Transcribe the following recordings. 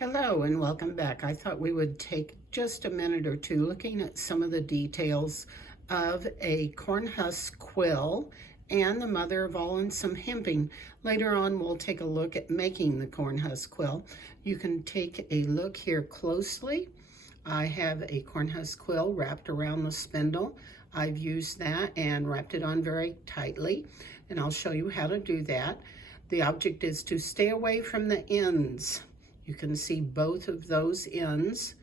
Hello and welcome back. I thought we would take just a minute or two looking at some of the details of a corn husk quill and the mother of all and some hemping. Later on we'll take a look at making the corn husk quill. You can take a look here closely. I have a corn husk quill wrapped around the spindle. I've used that and wrapped it on very tightly, and I'll show you how to do that. The object is to stay away from the ends. You can see both of those ends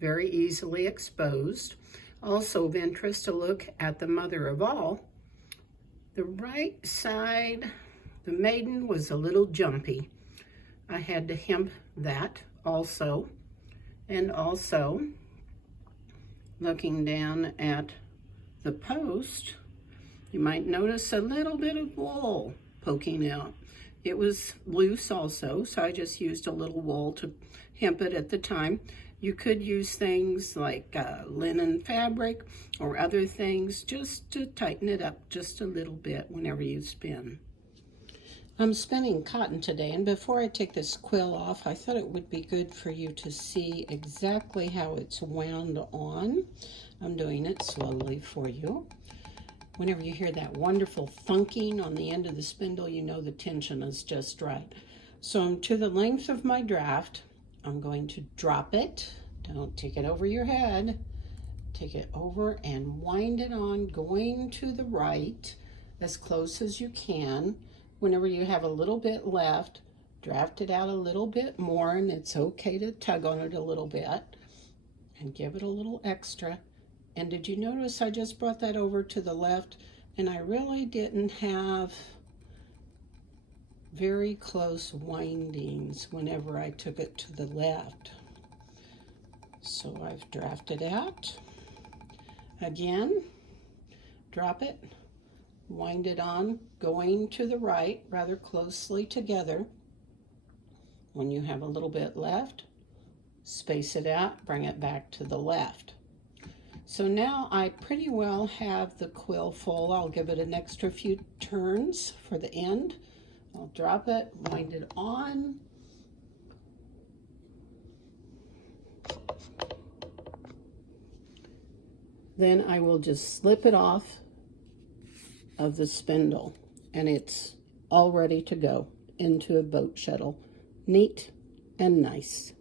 very easily exposed. Also of interest to look at the mother of all. The right side, the maiden, was a little jumpy. I had to hem that also. And also, looking down at the post, you might notice a little bit of wool poking out. It was loose also, so I just used a little wool to hemp it at the time. You could use things like linen fabric or other things just to tighten it up just a little bit whenever you spin. I'm spinning cotton today, and before I take this quill off, I thought it would be good for you to see exactly how it's wound on. I'm doing it slowly for you. Whenever you hear that wonderful thunking on the end of the spindle, you know the tension is just right. So I'm to the length of my draft. I'm going to drop it. Don't take it over your head. Take it over and wind it on, going to the right as close as you can. Whenever you have a little bit left, draft it out a little bit more, and it's okay to tug on it a little bit and give it a little extra. And did you notice I just brought that over to the left, and I really didn't have very close windings whenever I took it to the left. So I've drafted out. Again, drop it, wind it on, going to the right rather closely together. When you have a little bit left, space it out, bring it back to the left. So now I pretty well have the quill full. I'll give it an extra few turns for the end. I'll drop it, wind it on. Then I will just slip it off of the spindle, and it's all ready to go into a boat shuttle. Neat and nice.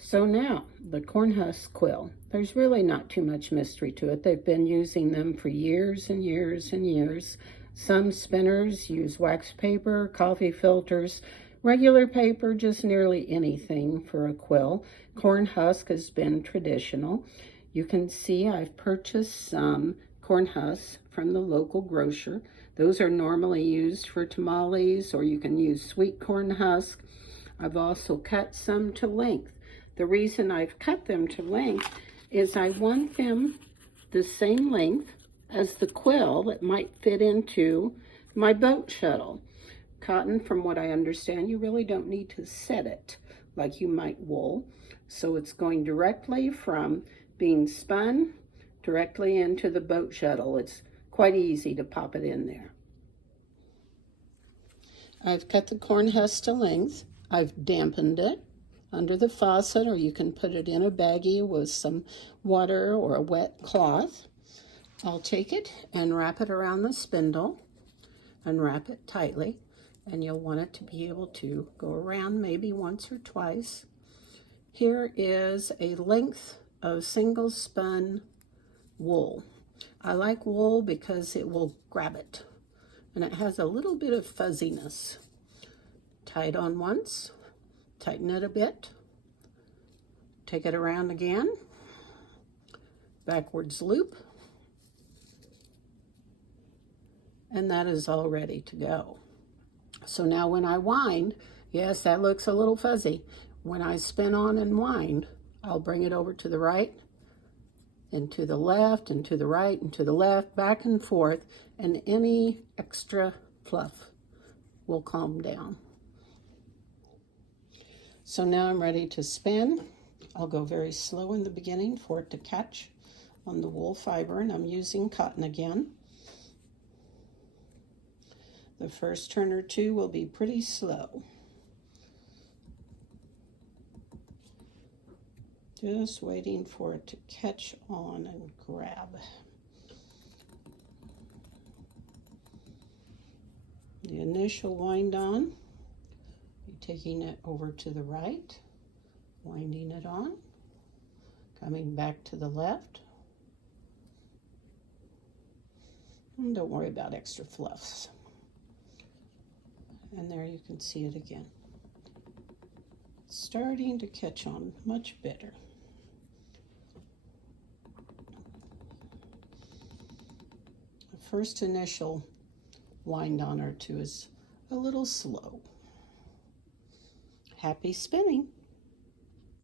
So now, the corn husk quill. There's really not too much mystery to it. They've been using them for years and years and years. Some spinners use wax paper, coffee filters, regular paper, just nearly anything for a quill. Corn husk has been traditional. You can see I've purchased some corn husks from the local grocer. Those are normally used for tamales, or you can use sweet corn husk. I've also cut some to length. The reason I've cut them to length is I want them the same length as the quill that might fit into my boat shuttle. Cotton, from what I understand, you really don't need to set it like you might wool. So it's going directly from being spun directly into the boat shuttle. It's quite easy to pop it in there. I've cut the corn husk to length. I've dampened it under the faucet, or you can put it in a baggie with some water or a wet cloth. I'll take it and wrap it around the spindle, unwrap it tightly, and you'll want it to be able to go around maybe once or twice. Here is a length of single spun wool. I like wool because it will grab it, and it has a little bit of fuzziness. Tie it on once, tighten it a bit, take it around again, backwards loop, and that is all ready to go. So now when I wind, yes, that looks a little fuzzy. When I spin on and wind, I'll bring it over to the right and to the left and to the right and to the left, back and forth, and any extra fluff will calm down. So now I'm ready to spin. I'll go very slow in the beginning for it to catch on the wool fiber, and I'm using cotton again. The first turn or two will be pretty slow. Just waiting for it to catch on and grab. The initial wind on, you're taking it over to the right, winding it on, coming back to the left. And don't worry about extra fluffs. And there you can see it again. Starting to catch on much better. The first initial wind on or two is a little slow. Happy spinning!